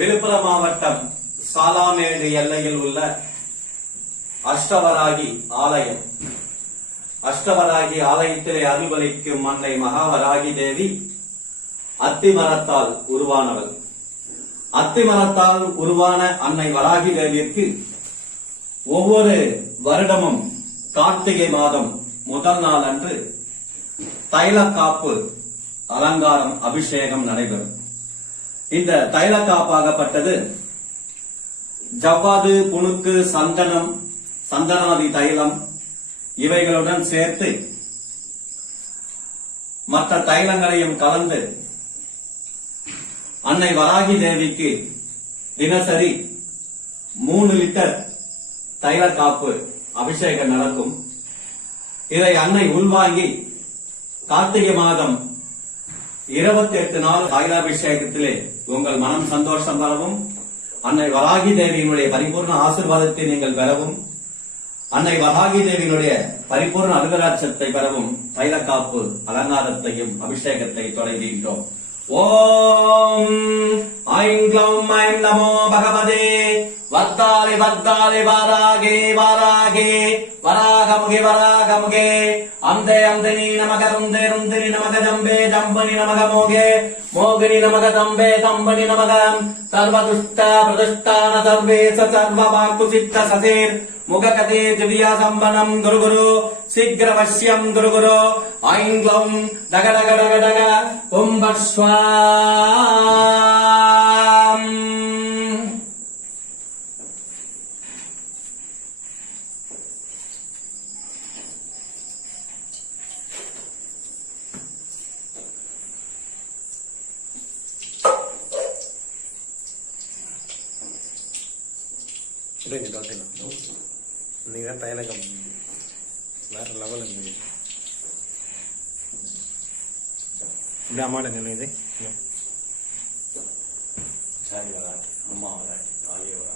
விழுப்புரம் மாவட்டம் சாலாமேடு எல்லையில் உள்ள அஷ்டவராகி ஆலயம். அஷ்டவராகி ஆலயத்திலே அருள்வளிக்கும் அன்னை மகாவராகி தேவி அத்திமரத்தால் உருவானவள். அத்திமரத்தால் உருவான அன்னை வராகி தேவிற்கு ஒவ்வொரு வருடமும் கார்த்திகை மாதம் முதல் நாள் அன்று தைலக்காப்பு அலங்காரம் அபிஷேகம் நடைபெறும். இந்த தைலக்காப்பாகப்பட்டது ஜவ்வாது, புணுக்கு, சந்தனம், சந்தனாதி தைலம் இவைகளுடன் சேர்த்து மற்ற தைலங்களையும் கலந்து அன்னை வராகி தேவிக்கு தினசரி 3 லிட்டர் தைலக்காப்பு அபிஷேகம் நடக்கும். இதை அன்னை உள்வாங்கி கார்த்திகை மாதம் 28 நாள் தைலாபிஷேகத்திலே உங்கள் மனம் சந்தோஷம் பெறவும், அன்னை வராகி தேவியினுடைய பரிபூர்ண ஆசீர்வாதத்தை நீங்கள் பெறவும், அன்னை வராகி தேவியினுடைய பரிபூர்ண அருளாட்சத்தை பெறவும் தைலக்காப்பு அலங்காரத்தையும் அபிஷேகத்தை தொடங்குகின்றோம். ஓம் ஐம் க்ளௌம் ஐம் நமோ பகவதே வர்த்தாலே வர்த்தாலே வாராகே வாராகே வராகமுகே வராகமுகே அந்தே அந்தனி நமக ருந்தே ருந்தினி நமக ஜம்பே ஜம்பனி நமக மோகே மோகினி நமக தம்பே தம்பனி நமக சர்வதுஷ்ட பிரதுஷ்டான சர்வேச சர்வவாக்கு சித்த சதேர் முககதே திவ்யா சம்பனம் குரு குரு சீக்கிரவசியம் குரு குரு ஐம் க்ளௌம் டக டக டக டக கும்பஸ்வாம். நீங்க தைலகம் வேற லெவல் இருக்கு. இப்படி அம்மாட்ட இது சரி வராது, அம்மா வராது, தாயே வராது.